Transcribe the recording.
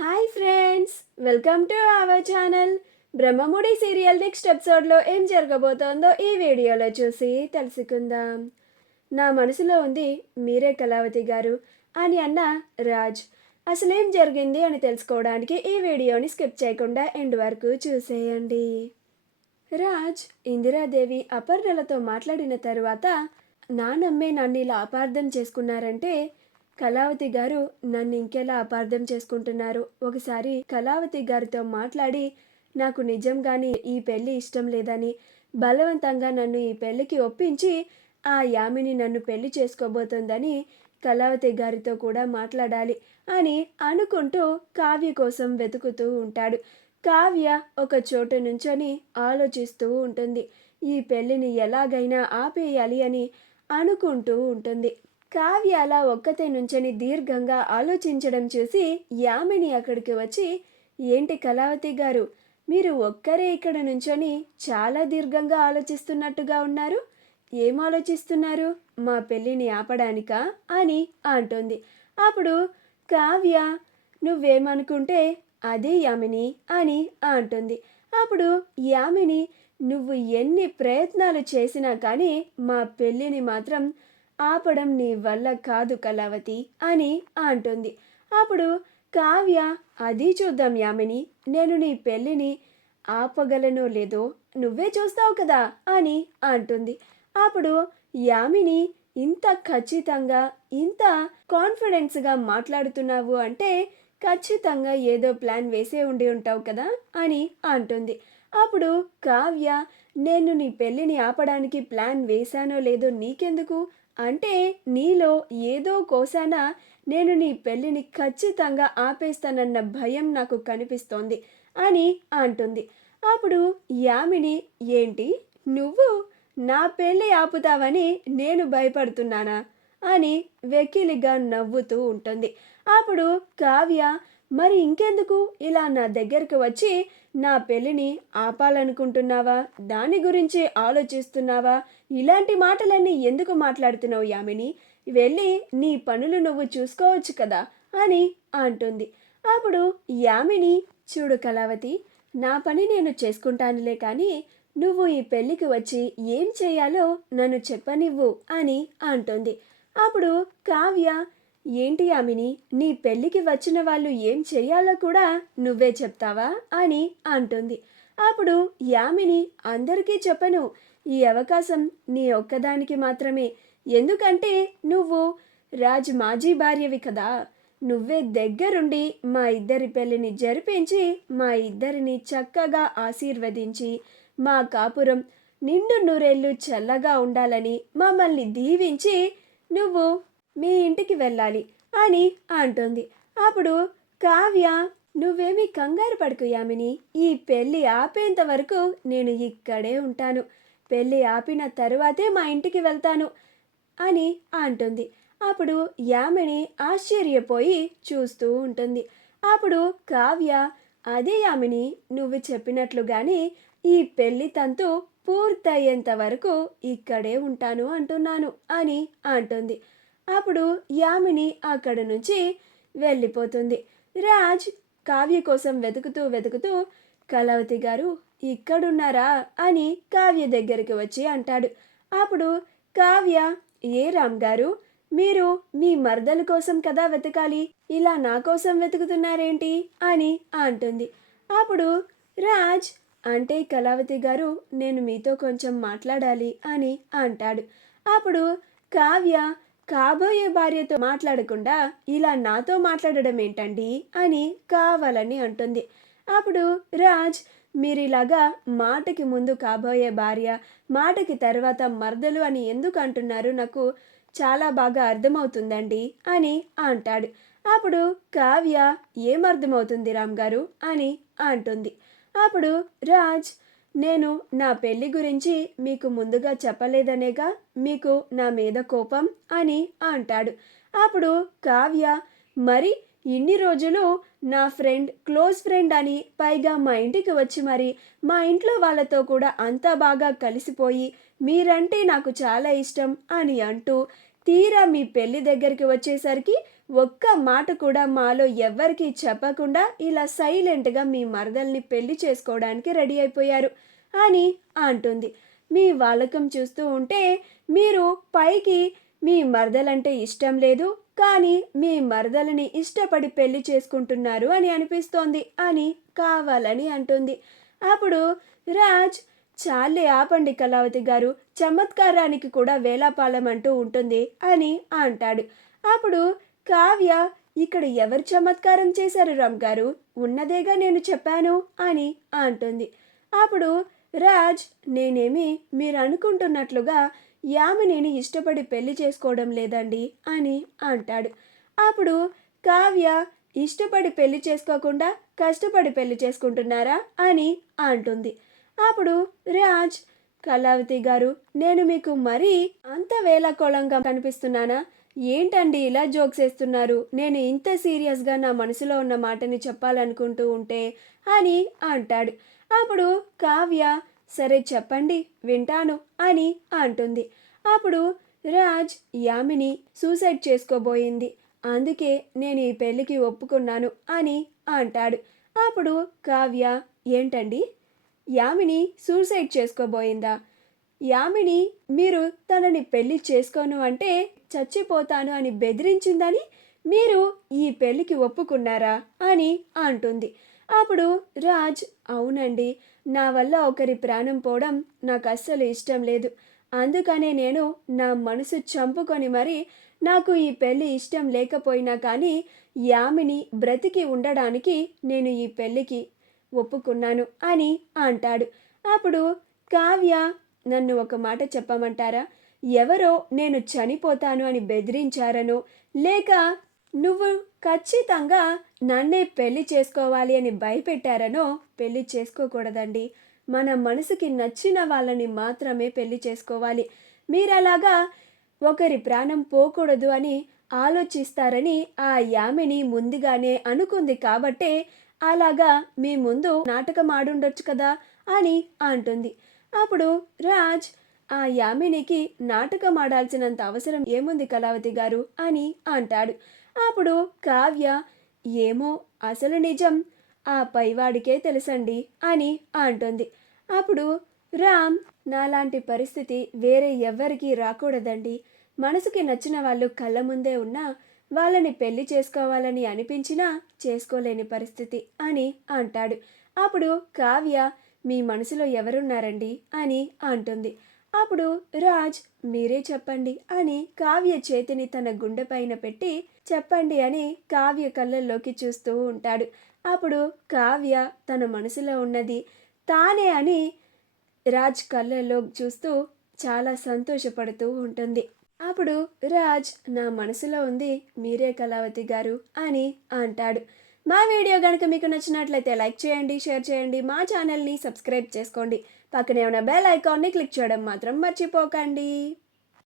Hi friends, welcome to our channel. Brahmamudi serial next ఎపిసోడ్లో ఏం జరగబోతోందో ఈ వీడియోలో చూసి తెలుసుకుందాం. నా మనసులో ఉంది మీరే కళావతి గారు అని అన్న రాజ్. అసలేం జరిగింది అని తెలుసుకోవడానికి ఈ వీడియోని స్కిప్ చేయకుండా ఎండ్ వరకు చూసేయండి. రాజ్ ఇందిరాదేవి అపర్ణలతో మాట్లాడిన తరువాత నానమ్మే నన్ను ఇలా అపార్థం చేసుకున్నారంటే కళావతి గారు నన్ను ఇంకెలా అపార్థం చేసుకుంటున్నారు. ఒకసారి కళావతి గారితో మాట్లాడి నాకు నిజంగానే ఈ పెళ్ళి ఇష్టం లేదని బలవంతంగా నన్ను ఈ పెళ్ళికి ఒప్పించి ఆ యామిని నన్ను పెళ్లి చేసుకోబోతోందని కళావతి గారితో కూడా మాట్లాడాలి అని అనుకుంటూ కావ్య కోసం వెతుకుతూ ఉంటాడు. కావ్య ఒక చోటు నుంచొని ఆలోచిస్తూ ఉంటుంది. ఈ పెళ్ళిని ఎలాగైనా ఆపేయాలి అని అనుకుంటూ ఉంటుంది. కావ్య అలా ఒక్కతే నుంచొని దీర్ఘంగా ఆలోచించడం చూసి యామిని అక్కడికి వచ్చి, ఏంటి కళావతి గారు, మీరు ఒక్కరే ఇక్కడ నుంచొని చాలా దీర్ఘంగా ఆలోచిస్తున్నట్టుగా ఉన్నారు. ఏం ఆలోచిస్తున్నారు? మా పెళ్ళిని ఆపడానికా అని అంటుంది. అప్పుడు కావ్య నువ్వేమనుకుంటే అదే యామిని అని అంటుంది. అప్పుడు యామిని, నువ్వు ఎన్ని ప్రయత్నాలు చేసినా కానీ మా పెళ్ళిని మాత్రం ఆపడం నీ వల్ల కాదు కళావతి అని అంటుంది. అప్పుడు కావ్య, అది చూద్దాం యామిని, నేను నీ పెళ్ళిని ఆపగలనో లేదో నువ్వే చూస్తావు కదా అని అంటుంది. అప్పుడు యామిని, ఇంత ఖచ్చితంగా ఇంత కాన్ఫిడెన్స్గా మాట్లాడుతున్నావు అంటే ఖచ్చితంగా ఏదో ప్లాన్ వేసే ఉండి ఉంటావు కదా అని అంటుంది. అప్పుడు కావ్య, నేను నీ పెళ్ళిని ఆపడానికి ప్లాన్ వేశానో లేదో నీకెందుకు, అంటే నీలో ఏదో కోసాన నేను నీ పెళ్ళిని ఖచ్చితంగా ఆపేస్తానన్న భయం నాకు కనిపిస్తోంది అని అంటుంది. అప్పుడు యామిని, ఏంటి నువ్వు నా పెళ్ళి ఆపుతావని నేను భయపడుతున్నానా అని వెకిలిగా నవ్వుతూ ఉంటుంది. అప్పుడు కావ్య, మరి ఇంకెందుకు ఇలా నా దగ్గరకు వచ్చి నా పెళ్ళిని ఆపాలనుకుంటున్నావా, దాని గురించి ఆలోచిస్తున్నావా, ఇలాంటి మాటలన్నీ ఎందుకు మాట్లాడుతున్నావు యామిని, వెళ్ళి నీ పనులు నువ్వు చూసుకోవచ్చు కదా అని అంటుంది. అప్పుడు యామిని, చూడు కళావతి, నా పని నేను చేసుకుంటానులే కానీ నువ్వు ఈ పెళ్ళికి వచ్చి ఏం చేయాలో నన్ను చెప్పనివ్వు అని అంటుంది. అప్పుడు కావ్య, ఏంటి యామిని, నీ పెళ్ళికి వచ్చిన వాళ్ళు ఏం చెయ్యాలో కూడా నువ్వే చెప్తావా అని అంటుంది. అప్పుడు యామిని, అందరికీ చెప్పను, ఈ అవకాశం నీ ఒక్కదానికి మాత్రమే, ఎందుకంటే నువ్వు రాజ్ మాజీ భార్యవి కదా, నువ్వే దగ్గరుండి మా ఇద్దరి పెళ్ళిని జరిపించి మా ఇద్దరిని చక్కగా ఆశీర్వదించి మా కాపురం నిండు నూరేళ్ళు చల్లగా ఉండాలని మమ్మల్ని దీవించి నువ్వు మీ ఇంటికి వెళ్ళాలి అని అంటుంది. అప్పుడు కావ్య, నువ్వేమీ కంగారు పడకు యామిని, ఈ పెళ్ళి ఆపేంత వరకు నేను ఇక్కడే ఉంటాను, పెళ్ళి ఆపిన తరువాతే మా ఇంటికి వెళ్తాను అని అంటుంది. అప్పుడు యామిని ఆశ్చర్యపోయి చూస్తూ ఉంటుంది. అప్పుడు కావ్య, అదే యామిని, నువ్వు చెప్పినట్లుగానే ఈ పెళ్లి తంతు పూర్తయ్యేంత వరకు ఇక్కడే ఉంటాను అంటున్నాను అని అంటుంది. అప్పుడు యామిని అక్కడి నుంచి వెళ్ళిపోతుంది. రాజ్ కావ్య కోసం వెతుకుతూ వెతుకుతూ, కళావతి గారు ఇక్కడున్నారా అని కావ్య దగ్గరికి వచ్చి అంటాడు. అప్పుడు కావ్య, ఏ రామ్ గారు, మీరు మీ మర్దల కోసం కదా వెతకాలి, ఇలా నా కోసం వెతుకుతున్నారేంటి అని అంటుంది. అప్పుడు రాజ్, అంటే కళావతి గారు, నేను మీతో కొంచెం మాట్లాడాలి అని అంటాడు. అప్పుడు కావ్య, కాబోయే భార్యతో మాట్లాడకుండా ఇలా నాతో మాట్లాడడం ఏంటండి అని కావాలని అంటుంది. అప్పుడు రాజ్, మీరిలాగా మాటకి ముందు కాబోయే భార్య, మాటకి తర్వాత మర్దలు అని ఎందుకు అంటున్నారు నాకు చాలా బాగా అర్థమవుతుందండి అని అంటాడు. అప్పుడు కావ్య, ఏం అర్థమవుతుంది రామ్ గారు అని అంటుంది. అప్పుడు రాజ్, నేను నా పెళ్లి గురించి మీకు ముందుగా చెప్పలేదనేగా మీకు నా మీద కోపం అని అంటాడు. అప్పుడు కావ్య, మరి ఇన్ని రోజులు నా ఫ్రెండ్, క్లోజ్ ఫ్రెండ్ అని, పైగా మా ఇంటికి వచ్చి మరి మా ఇంట్లో వాళ్ళతో కూడా అంతా బాగా కలిసిపోయి మీరంటే నాకు చాలా ఇష్టం అని అంటూ తీరా మీ పెళ్లి దగ్గరికి వచ్చేసరికి ఒక్క మాట కూడా మాలో ఎవ్వరికీ చెప్పకుండా ఇలా సైలెంట్గా మీ మరదల్ని పెళ్లి చేసుకోవడానికి రెడీ అయిపోయారు అని అంటుంది. మీ వాలకం చూస్తూ ఉంటే మీరు పైకి మీ మరదలంటే ఇష్టం లేదు, కానీ మీ మరదలని ఇష్టపడి పెళ్లి చేసుకుంటున్నారు అని అనిపిస్తోంది అని కావాలని అంటుంది. అప్పుడు రాజ్, చాలే ఆపండి కళావతి గారు, చమత్కారానికి కూడా వేలాపాలం అంటూ ఉంటుంది అని అంటాడు. అప్పుడు కావ్య, ఇక్కడ ఎవరు చమత్కారం చేశారు రామ్ గారు, ఉన్నదేగా నేను చెప్పాను అని అంటుంది. అప్పుడు రాజ్, నేనేమి మీరు అనుకుంటున్నట్లుగా యామినిని ఇష్టపడి పెళ్లి చేసుకోవడం లేదండి అని అంటాడు. అప్పుడు కావ్య, ఇష్టపడి పెళ్లి చేసుకోకుండా కష్టపడి పెళ్లి చేసుకుంటున్నారా అని అంటుంది. అప్పుడు రాజ్, కళావతి గారు, నేను మీకు మరీ అంత వేళాకోళంగా కనిపిస్తున్నానా? ఏంటండి ఇలా జోక్స్ వేస్తున్నారు? నేను ఇంత సీరియస్గా నా మనసులో ఉన్న మాటని చెప్పాలనుకుంటూ ఉంటే అని అంటాడు. అప్పుడు కావ్య, సరే చెప్పండి వింటాను అని అంటుంది. అప్పుడు రాజ్, యామిని సూసైడ్ చేసుకోబోయింది, అందుకే నేను ఈ పెళ్ళికి ఒప్పుకున్నాను అని అంటాడు. అప్పుడు కావ్య, ఏంటండి, యామిని సూసైడ్ చేసుకోబోయిందా? యామిని మీరు తనని పెళ్లి చేసుకోను అంటే చచ్చిపోతాను అని బెదిరించిందని మీరు ఈ పెళ్ళికి ఒప్పుకున్నారా అని అంటుంది. అప్పుడు రాజ్, అవునండి, నా వల్ల ఒకరి ప్రాణం పోవడం నాకు అస్సలు ఇష్టం లేదు, అందుకనే నేను నా మనసు చంపుకొని మరి నాకు ఈ పెళ్ళి ఇష్టం లేకపోయినా కానీ యామిని బ్రతికి ఉండడానికి నేను ఈ పెళ్ళికి ఒప్పుకున్నాను అని అంటాడు. అప్పుడు కావ్య, నన్ను ఒక మాట చెప్పమంటారా? ఎవరో నేను చనిపోతాను అని బెదిరించారనో, లేక నువ్వు ఖచ్చితంగా నన్నే పెళ్లి చేసుకోవాలి అని భయపెట్టారనో పెళ్లి చేసుకోకూడదండి. మన మనసుకి నచ్చిన వాళ్ళని మాత్రమే పెళ్లి చేసుకోవాలి. మీరలాగా ఒకరి ప్రాణం పోకూడదు అని ఆలోచిస్తారని ఆ యామిని ముందుగానే అనుకుంది కాబట్టే అలాగా మీ ముందు నాటకం ఆడుండొచ్చు కదా అని అంటుంది. అప్పుడు రాజ్, ఆ యామినికి నాటకం ఆడాల్సినంత అవసరం ఏముంది కళావతి గారు అని అంటాడు. అప్పుడు కావ్య, ఏమో అసలు నిజం ఆ పైవాడికే తెలుసండి అని అంటుంది. అప్పుడు రామ్, నాలాంటి పరిస్థితి వేరే ఎవ్వరికీ రాకూడదండి. మనసుకి నచ్చిన వాళ్ళు కళ్ళ ముందే ఉన్నా వాళ్ళని పెళ్లి చేసుకోవాలని అనిపించినా చేసుకోలేని పరిస్థితి అని అంటాడు. అప్పుడు కావ్య, మీ మనసులో ఎవరున్నారండి అని అంటుంది. అప్పుడు రాజ్, మీరే చెప్పండి అని కావ్య చేతిని తన గుండె పైన పెట్టి చెప్పండి అని కావ్య కళ్ళల్లోకి చూస్తూ ఉంటాడు. అప్పుడు కావ్య తన మనసులో ఉన్నది తానే అని రాజ్ కళ్ళల్లో చూస్తూ చాలా సంతోషపడుతూ ఉంటుంది. అప్పుడు రాజ్, నా మనసులో ఉంది మీరే కళావతి గారు అని అంటాడు. మా వీడియో కనుక మీకు నచ్చినట్లయితే లైక్ చేయండి, షేర్ చేయండి, మా ఛానల్ని సబ్స్క్రైబ్ చేసుకోండి, పక్కనే ఉన్న బెల్ ఐకాన్ని క్లిక్ చేయడం మాత్రం మర్చిపోకండి.